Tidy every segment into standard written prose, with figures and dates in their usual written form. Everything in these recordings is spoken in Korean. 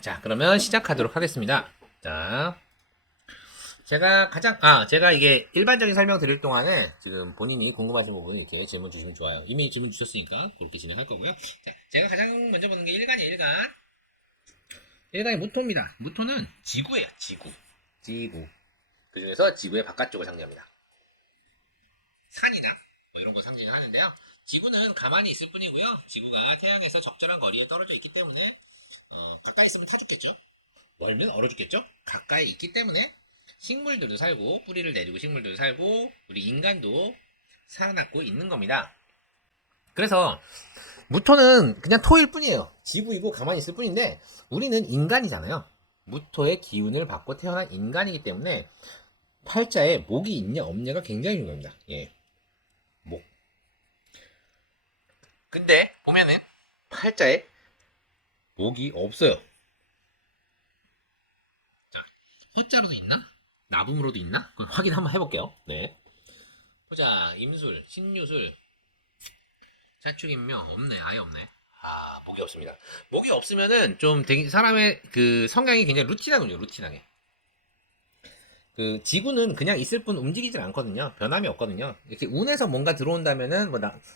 자, 그러면 시작하도록 하겠습니다. 자, 제가 이게 일반적인 설명 드릴 동안에 지금 본인이 궁금하신 부분 이렇게 질문 주시면 좋아요. 이미 질문 주셨으니까 그렇게 진행할 거고요. 자, 제가 가장 먼저 보는 게 일간이에요, 일간. 일간이 무토입니다. 무토는 지구예요, 지구. 지구. 그 중에서 지구의 바깥쪽을 상징합니다. 산이다. 뭐 이런 거 상징을 하는데요. 지구는 가만히 있을 뿐이고요. 지구가 태양에서 적절한 거리에 떨어져 있기 때문에 가까이 있으면 타 죽겠죠. 멀면 얼어 죽겠죠? 가까이 있기 때문에 식물들도 살고 뿌리를 내리고 식물들도 살고 우리 인간도 살아남고 있는 겁니다. 그래서 무토는 그냥 토일 뿐이에요. 지구이고 가만히 있을 뿐인데 우리는 인간이잖아요. 무토의 기운을 받고 태어난 인간이기 때문에 팔자에 목이 있냐 없냐가 굉장히 중요합니다. 예, 목. 근데 보면은 팔자에 목이 없어요. 허자로도 있나? 나붕으로도 있나? 확인 한번 해볼게요. 네. 보자. 임술, 신유술, 자축인묘 없네. 아예 없네. 아, 목이 없습니다. 목이 없으면은 좀 되게 사람의 그 성향이 굉장히 루틴하군요. 루틴하게. 그 지구는 그냥 있을 뿐 움직이질 않거든요. 변함이 없거든요. 이렇게 운에서 뭔가 들어온다면은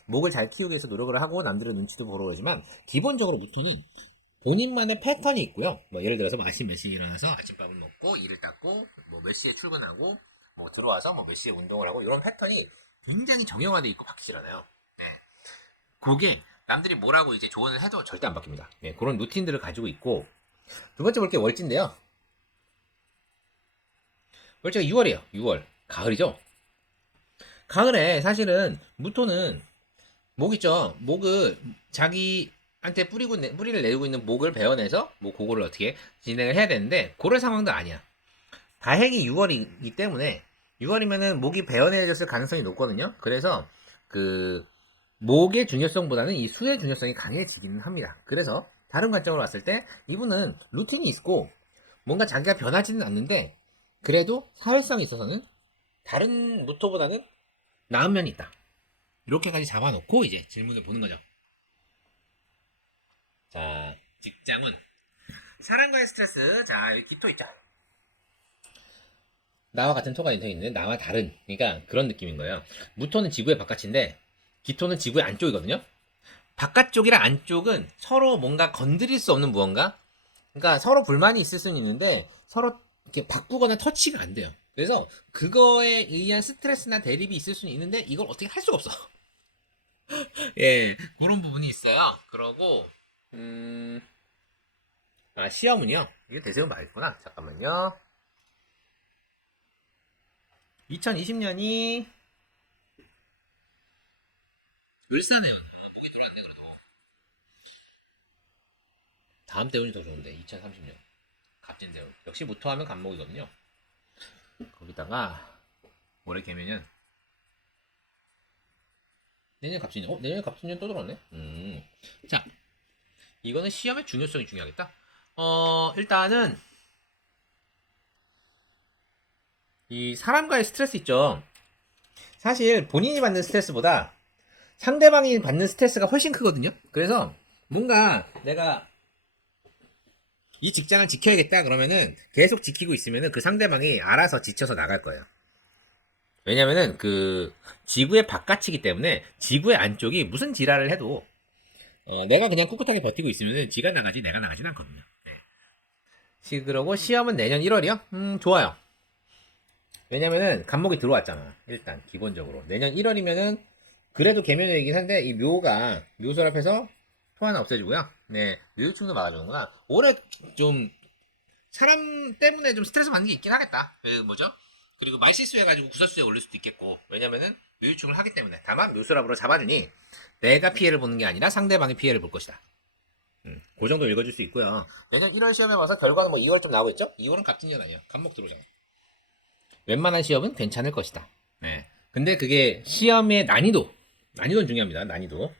목을 잘 키우기 위해서 노력을 하고 남들의 눈치도 보러 그러지만 기본적으로 무토는 본인만의 패턴이 있고요. 뭐 예를 들어서 아침 몇 시에 일어나서 아침밥을 먹고 이를 닦고 뭐 몇 시에 출근하고 뭐 들어와서 뭐 몇 시에 운동을 하고 이런 패턴이 굉장히 정형화돼 있고 바뀌질 않아요. 그게 남들이 뭐라고 이제 조언을 해도 절대 안 바뀝니다. 네, 그런 루틴들을 가지고 있고 두 번째 볼 게 월지인데요. 월지가 6월이에요. 6월 가을이죠. 가을에 사실은 무토는 목 있죠. 목을 자기한테 뿌리를 내리고 있는 목을 베어내서 뭐 그거를 어떻게 진행을 해야 되는데 그런 상황도 아니야. 다행히 6월이기 때문에 6월이면은 목이 베어내졌을 가능성이 높거든요. 그래서 그 목의 중요성보다는 이 수의 중요성이 강해지기는 합니다. 그래서 다른 관점으로 봤을 때 이분은 루틴이 있고 뭔가 자기가 변하지는 않는데 그래도 사회성이 있어서는 다른 무토보다는 나은 면이 있다. 이렇게까지 잡아놓고 이제 질문을 보는 거죠. 자, 직장은 사람과의 스트레스. 자, 여기 기토 있죠. 나와 같은 토가 인터 있는 나와 다른, 그러니까 그런 느낌인 거예요. 무토는 지구의 바깥인데 기토는 지구의 안쪽이거든요. 바깥쪽이랑 안쪽은 서로 뭔가 건드릴 수 없는 무언가. 그러니까 서로 불만이 있을 수는 있는데 서로 이렇게 바꾸거나 터치가 안 돼요. 그래서 그거에 의한 스트레스나 대립이 있을 수는 있는데 이걸 어떻게 할 수가 없어. 예, 그런 부분이 있어요. 그러고 시험은요. 이게 대세운 맞구나. 잠깐만요. 2020년이 을사네요. 목이 들어왔네 그래도. 다음 대운이 더 좋은데 2030년 갑진 대운. 역시 무토하면 간목이거든요. 거기다가 올해 개면은 내년 갑진년. 내년 갑진년 또 들어왔네. 자, 이거는 시험의 중요성이 중요하겠다. 일단은 이 사람과의 스트레스 있죠. 사실 본인이 받는 스트레스보다 상대방이 받는 스트레스가 훨씬 크거든요. 그래서 뭔가 내가 이 직장을 지켜야겠다 그러면은 계속 지키고 있으면은 그 상대방이 알아서 지쳐서 나갈 거예요. 왜냐면은 그 지구의 바깥이기 때문에 지구의 안쪽이 무슨 지랄을 해도 내가 그냥 꿋꿋하게 버티고 있으면은 지가 나가지 내가 나가진 않거든요. 네. 그러고 시험은 내년 1월이요? 좋아요. 왜냐면은 간목이 들어왔잖아. 일단 기본적으로 내년 1월이면은 그래도 개면이긴 한데 이 묘가 묘설 앞에서 표 하나 없애주고요. 네, 묘유충도 막아주는구나. 올해 좀 사람 때문에 좀 스트레스 받는 게 있긴 하겠다. 그 뭐죠? 그리고 말실수해가지고 구설수에 올릴 수도 있겠고. 왜냐면은 묘유충을 하기 때문에. 다만 묘수랍으로 잡아주니 내가 피해를 보는 게 아니라 상대방이 피해를 볼 것이다. 그 정도 읽어줄 수 있고요. 내년 1월 시험에 봐서 결과는 뭐 2월 좀 나오고 있죠? 2월은 갑진년 아니야. 간목 들어오잖아. 웬만한 시험은 괜찮을 것이다. 네. 근데 그게 시험의 난이도는 중요합니다. 난이도.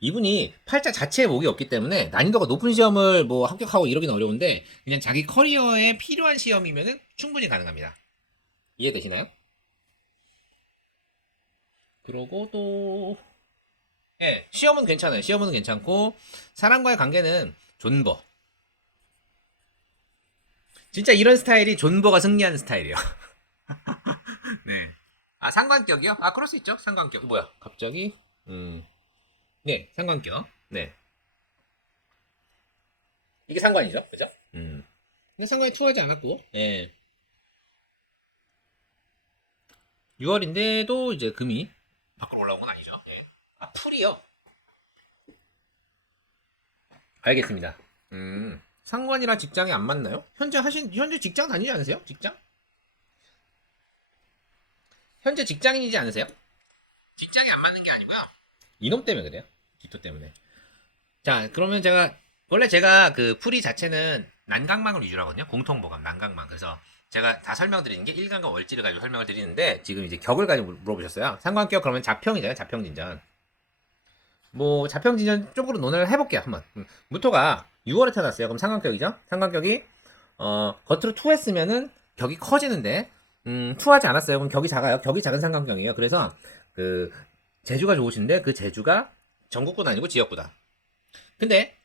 이분이 팔자 자체에 목이 없기 때문에 난이도가 높은 시험을 뭐 합격하고 이러긴 어려운데 그냥 자기 커리어에 필요한 시험이면은 충분히 가능합니다. 이해되시나요? 그러고 또 예, 시험은 괜찮아요. 시험은 괜찮고 사람과의 관계는 존버. 진짜 이런 스타일이 존버가 승리하는 스타일이에요. 네. 아, 상관격이요? 아, 그럴 수 있죠. 상관격. 뭐야? 갑자기? 네, 상관격. 네. 이게 상관이죠. 그죠? 근데 상관이 투하지 않았고, 예. 6월인데도 이제 금이 밖으로 올라온 건 아니죠. 예. 아, 풀이요? 알겠습니다. 상관이랑 직장이 안 맞나요? 현재 직장 다니지 않으세요? 직장? 현재 직장인이지 않으세요? 직장이 안 맞는 게 아니고요. 이놈 때문에 그래요. 기토 때문에. 자, 그러면 원래 제가 그 풀이 자체는 난강망을 위주로 하거든요. 공통보감, 난강망. 그래서 제가 다 설명드리는 게 일간과 월지를 가지고 설명을 드리는데, 지금 이제 격을 가지고 물어보셨어요. 상관격 그러면 자평이잖아요. 자평진전. 뭐, 자평진전 쪽으로 논의를 해볼게요. 한번. 무토가 6월에 태어났어요. 그럼 상관격이죠? 상관격이, 겉으로 투했으면은 격이 커지는데, 투하지 않았어요. 그럼 격이 작아요. 격이 작은 상관격이에요. 그래서, 그, 재주가 좋으신데, 그 재주가 전국구는 아니고 지역구다. 근데,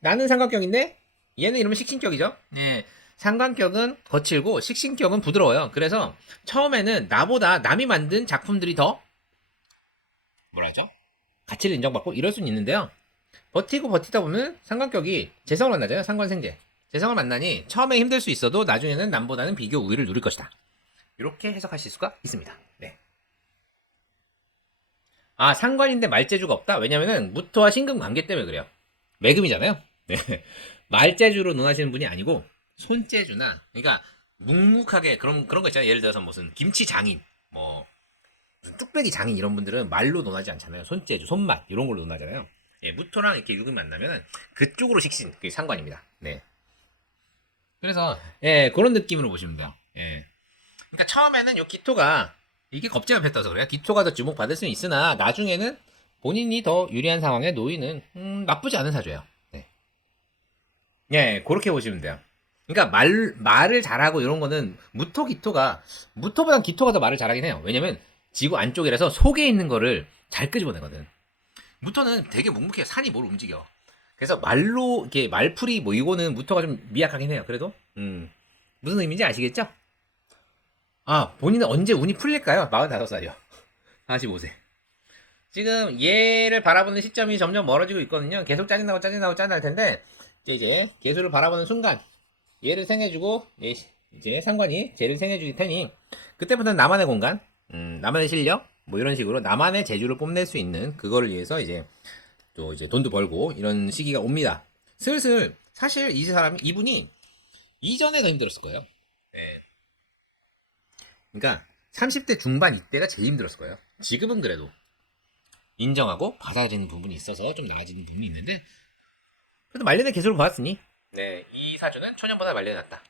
나는 상관격인데, 얘는 이러면 식신격이죠? 네. 상관격은 거칠고, 식신격은 부드러워요. 그래서, 처음에는 나보다 남이 만든 작품들이 더, 뭐라 하죠? 가치를 인정받고 이럴 수는 있는데요. 버티고 버티다 보면 상관격이 재성을 만나잖아요. 상관생재. 재성을 만나니 처음에 힘들 수 있어도 나중에는 남보다는 비교 우위를 누릴 것이다. 이렇게 해석하실 수가 있습니다. 네. 아, 상관인데 말재주가 없다? 왜냐면은 무토와 신금 관계 때문에 그래요. 매금이잖아요. 네. 말재주로 논하시는 분이 아니고 손재주나, 그러니까 묵묵하게 그런 거 있잖아요. 예를 들어서 무슨 김치 장인, 뭐 무슨 뚝배기 장인 이런 분들은 말로 논하지 않잖아요. 손재주, 손맛 이런 걸로 논하잖아요. 예, 무토랑 이렇게 육이 만나면 그쪽으로 식신, 그게 상관입니다. 네. 그래서 예, 그런 느낌으로 보시면 돼요. 예. 그러니까 처음에는 요 기토가 이게 겁재가 폈다서 그래요. 기토가 더 주목받을 수는 있으나 나중에는 본인이 더 유리한 상황에 놓이는 나쁘지 않은 사주예요. 네. 예, 그렇게 보시면 돼요. 그러니까 말을 잘하고 이런 거는 무토보단 기토가 더 말을 잘하긴 해요. 왜냐면 지구 안쪽이라서 속에 있는 거를 잘 끄집어내거든. 무토는 되게 묵묵해요. 산이 뭘 움직여. 그래서 말로 이렇게 말풀이 뭐 이거는 무토가 좀 미약하긴 해요. 그래도 무슨 의미인지 아시겠죠? 아, 본인은 언제 운이 풀릴까요? 45살이요. 45세. 지금 얘를 바라보는 시점이 점점 멀어지고 있거든요. 계속 짜증날 텐데 이제 개수를 바라보는 순간 얘를 생해주고 이제 상관이 쟤를 생해주기 테니 그때부터는 나만의 공간, 나만의 실력 뭐 이런 식으로 나만의 재주를 뽐낼 수 있는 그거를 위해서 이제 또 이제 돈도 벌고 이런 시기가 옵니다. 슬슬 사실 이분이 이전에 더 힘들었을 거예요. 네. 그러니까 30대 중반 이때가 제일 힘들었을 거예요. 지금은 그래도 인정하고 받아들이는 부분이 있어서 좀 나아지는 부분이 있는데 그래도 말년의 개수를 보았으니 네, 이 사주는 초년보다 말년이 낫다.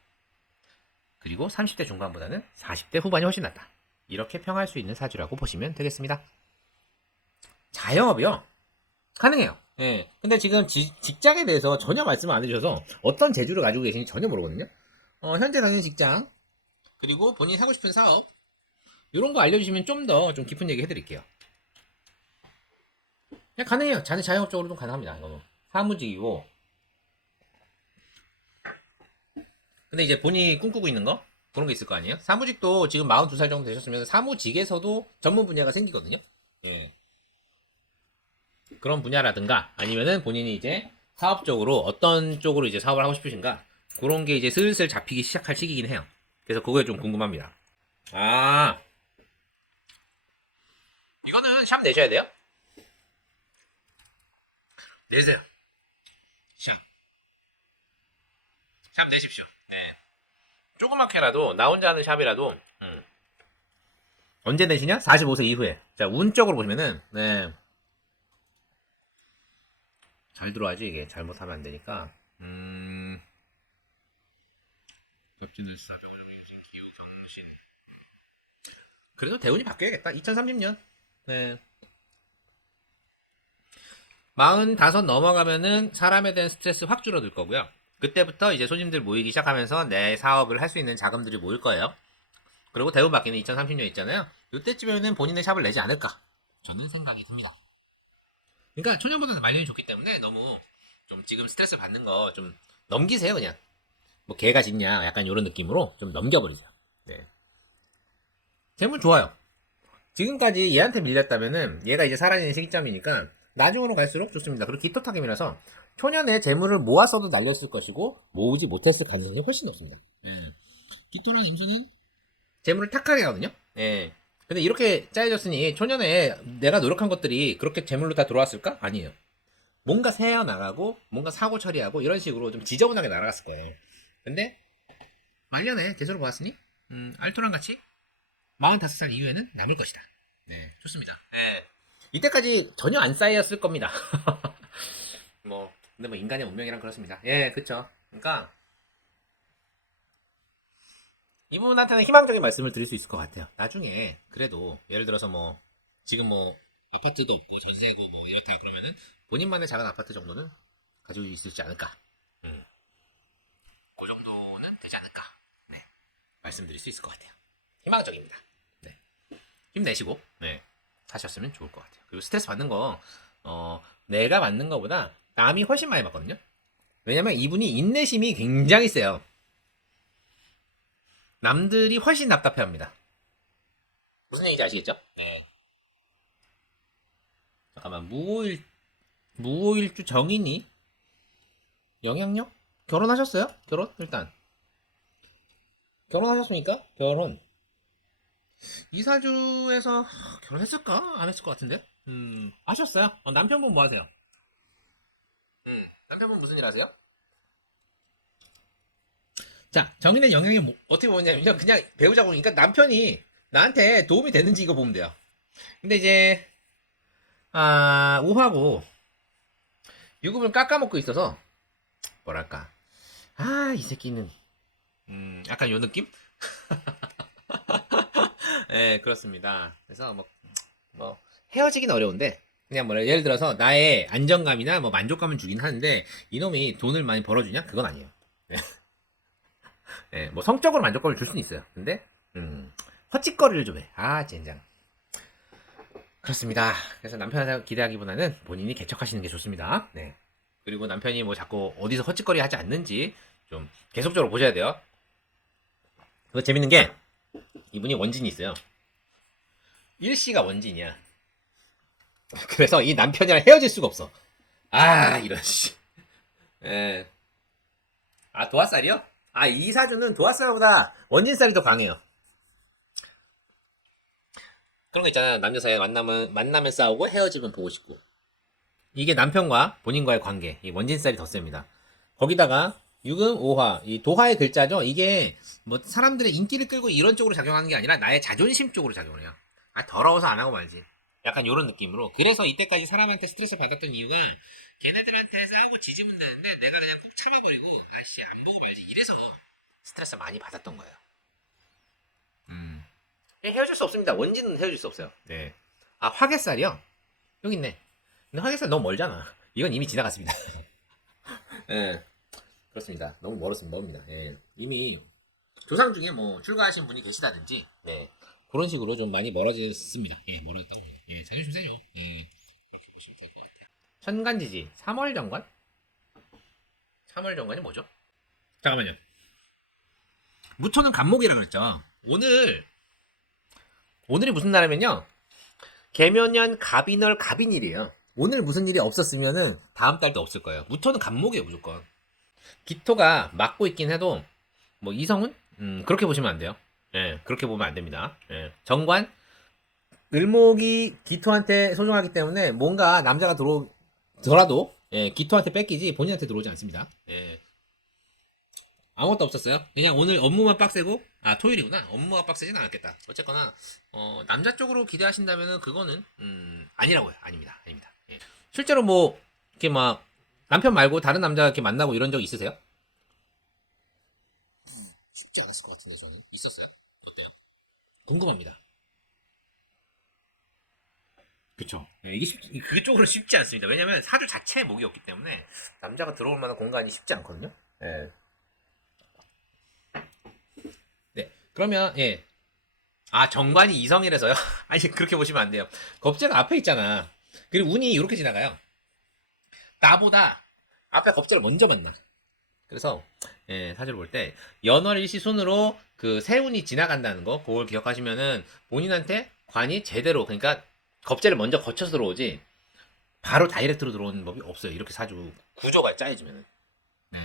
그리고 30대 중반보다는 40대 후반이 훨씬 낫다. 이렇게 평할 수 있는 사주라고 보시면 되겠습니다. 자영업이요? 가능해요. 예. 근데 지금 직장에 대해서 전혀 말씀을 안 해주셔서 어떤 재주를 가지고 계신지 전혀 모르거든요. 현재 다니는 직장, 그리고 본인이 하고 싶은 사업, 이런 거 알려주시면 좀 더 좀 깊은 얘기 해드릴게요. 그냥 가능해요. 자영업적으로도 가능합니다. 이거는. 사무직이고. 근데 이제 본인이 꿈꾸고 있는 거? 그런 게 있을 거 아니에요? 사무직도 지금 42살 정도 되셨으면 사무직에서도 전문 분야가 생기거든요. 예. 그런 분야라든가 아니면은 본인이 이제 사업적으로 어떤 쪽으로 이제 사업을 하고 싶으신가 그런 게 이제 슬슬 잡히기 시작할 시기긴 해요. 그래서 그거에 좀 궁금합니다. 아, 이거는 샵 내셔야 돼요? 내세요. 샵 내십시오. 네. 조그맣게라도 나 혼자 하는 샵이라도 언제 내시냐? 45세 이후에. 자, 운적으로 보시면은 네. 잘 들어와야지 이게 잘못하면 안 되니까. 겹진을사 병원정신 기후 경신. 그래도 대운이 바뀌어야겠다. 2030년. 네. 45 넘어가면은 사람에 대한 스트레스 확 줄어들 거고요. 그때부터 이제 손님들 모이기 시작하면서 내 사업을 할 수 있는 자금들이 모일 거예요. 그리고 대운 바뀌는 2030년 있잖아요. 이때쯤에는 본인의 샵을 내지 않을까. 저는 생각이 듭니다. 그러니까 초년보다는 말년이 좋기 때문에 너무 좀 지금 스트레스 받는 거 좀 넘기세요 그냥. 뭐 개가 짖냐 약간 이런 느낌으로 좀 넘겨버리세요. 네. 재물 좋아요. 지금까지 얘한테 밀렸다면은 얘가 이제 살아있는 시기점이니까 나중으로 갈수록 좋습니다. 그리고 기토타임이라서 초년에 재물을 모았어도 날렸을 것이고 모으지 못했을 가능성이 훨씬 높습니다. 기토랑 임수는 재물을 탁하게 하거든요. 예. 근데 이렇게 짜여졌으니 초년에 내가 노력한 것들이 그렇게 재물로 다 들어왔을까? 아니에요. 뭔가 새어나가고 뭔가 사고 처리하고 이런 식으로 좀 지저분하게 날아갔을 거예요. 근데 말년에 제대로 보았으니 알토랑 같이 45살 이후에는 남을 것이다. 네, 좋습니다. 네. 이때까지 전혀 안 쌓였을 겁니다. 근데 뭐 인간의 운명이란 그렇습니다. 예, 그쵸. 그러니까 이분한테는 희망적인 말씀을 드릴 수 있을 것 같아요. 나중에 그래도 예를 들어서 뭐 지금 뭐 아파트도 없고 전세고 뭐 이렇다 그러면은 본인만의 작은 아파트 정도는 가지고 있을지 않을까. 그 정도는 되지 않을까. 네, 말씀드릴 수 있을 것 같아요. 희망적입니다. 네, 힘내시고 네, 하셨으면 좋을 것 같아요. 그리고 스트레스 받는 거 내가 받는 거보다 남이 훨씬 많이 받거든요. 왜냐면 이분이 인내심이 굉장히 세요. 남들이 훨씬 답답해합니다. 무슨 얘기인지 아시겠죠? 네. 잠깐만 무오일주 정인이 영향력? 결혼하셨어요? 결혼? 일단 결혼하셨습니까? 결혼 이사주에서 결혼했을까? 안 했을 것 같은데? 하셨어요? 남편분 뭐 하세요? 남편분 무슨 일 하세요? 자, 정인의 영향이 어떻게 보냐면요. 그냥 배우자고 보니까 남편이 나한테 도움이 되는지 이거 보면 돼요. 근데 이제, 우하고 유금을 깎아먹고 있어서, 뭐랄까. 이 새끼는, 약간 요 느낌? 네, 그렇습니다. 그래서 헤어지긴 어려운데, 그냥 예를 들어서 나의 안정감이나 뭐 만족감은 주긴 하는데, 이놈이 돈을 많이 벌어주냐? 그건 아니에요. 네, 뭐 성적으로 만족감을 줄 수는 있어요. 근데, 헛짓거리를 좀 해. 젠장. 그렇습니다. 그래서 남편한테 기대하기보다는 본인이 개척하시는 게 좋습니다. 네. 그리고 남편이 뭐 자꾸 어디서 헛짓거리 하지 않는지 좀 계속적으로 보셔야 돼요. 그거 재밌는 게 이분이 원진이 있어요. 일씨가 원진이야. 그래서 이 남편이랑 헤어질 수가 없어. 이런 씨. 예. 도화살이요? 이 사주는 도화살보다 원진살이 더 강해요. 그런 거 있잖아요. 남녀 사이에 만나면 싸우고 헤어지면 보고 싶고. 이게 남편과 본인과의 관계, 이 원진살이 더 셉니다. 거기다가 유금 오화, 이 도화의 글자죠. 이게 뭐 사람들의 인기를 끌고 이런 쪽으로 작용하는 게 아니라 나의 자존심 쪽으로 작용을 해요. 더러워서 안 하고 말지. 약간 이런 느낌으로. 그래서 이때까지 사람한테 스트레스 받았던 이유가 걔네들한테 싸우고 지지면 되는데 내가 그냥 꾹 참아버리고 안 보고 말지 이래서 스트레스 많이 받았던 거예요. 헤어질 수 없습니다. 원진은 헤어질 수 없어요. 네. 화개살이요? 여기 있네. 근데 화개살 너무 멀잖아. 이건 이미 지나갔습니다. 예. 그렇습니다. 너무 멀습니다. 예. 이미 조상 중에 뭐 출가하신 분이 계시다든지, 네. 그런 식으로 좀 많이 멀어졌습니다. 예, 멀어졌다고 봅니다. 예, 자존심 세죠. 예. 그렇게 보시면 될 것 같아요. 천간지지, 3월 정관? 3월 정관이 뭐죠? 잠깐만요. 무토는 간목이라 그랬죠. 오늘이 무슨 날이면요. 개묘년 갑인월 갑인일이에요. 오늘 무슨 일이 없었으면은 다음 달도 없을 거예요. 무토는 간목이에요, 무조건. 기토가 막고 있긴 해도 뭐 이성은 그렇게 보시면 안 돼요. 예, 그렇게 보면 안 됩니다. 예. 정관 을목이 기토한테 소중하기 때문에 뭔가 남자가 들어오더라도 예, 기토한테 뺏기지 본인한테 들어오지 않습니다. 예. 아무것도 없었어요. 그냥 오늘 업무만 빡세고 토요일이구나. 업무가 빡세진 않았겠다. 어쨌거나 남자 쪽으로 기대하신다면은 그거는 아니라고요. 아닙니다. 예. 실제로 뭐 이렇게 막 남편 말고 다른 남자 이렇게 만나고 이런 적 있으세요? 쉽지 않았을 것 같은데 저는 있었어요. 어때요? 궁금합니다. 그쵸. 네, 그쪽으로 쉽지 않습니다. 왜냐면 사주 자체에 목이 없기 때문에 남자가 들어올 만한 공간이 쉽지 않거든요. 네. 네. 그러면 예. 정관이 이성이라서요? 아니 그렇게 보시면 안 돼요. 겁재가 앞에 있잖아. 그리고 운이 이렇게 지나가요. 나보다 앞에 겁재를 먼저 만나. 그래서 예, 사주를 볼 때 연월 일시 손으로 그 세운이 지나간다는 거 그걸 기억하시면은 본인한테 관이 제대로 그러니까 겁재를 먼저 거쳐서 들어오지 바로 다이렉트로 들어오는 법이 없어요. 이렇게 사주 구조가 짜여지면은. 네.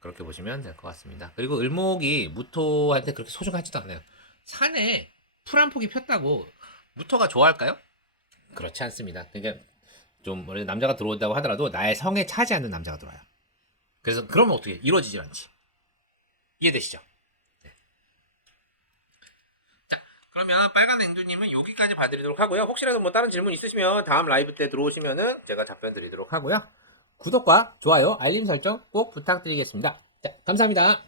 그렇게 보시면 될 것 같습니다. 그리고 을목이 무토한테 그렇게 소중하지도 않아요. 산에 풀 한 폭이 폈다고 무토가 좋아할까요? 그렇지 않습니다. 그러니까 좀 원래 남자가 들어온다고 하더라도 나의 성에 차지 않는 남자가 들어와요. 그래서 그러면 어떻게 이루어지질 않지. 이해되시죠? 네. 자, 그러면 빨간 앵두님은 여기까지 봐드리도록 하고요. 혹시라도 뭐 다른 질문 있으시면 다음 라이브 때 들어오시면은 제가 답변 드리도록 하고요. 구독과 좋아요, 알림 설정 꼭 부탁드리겠습니다. 자, 감사합니다.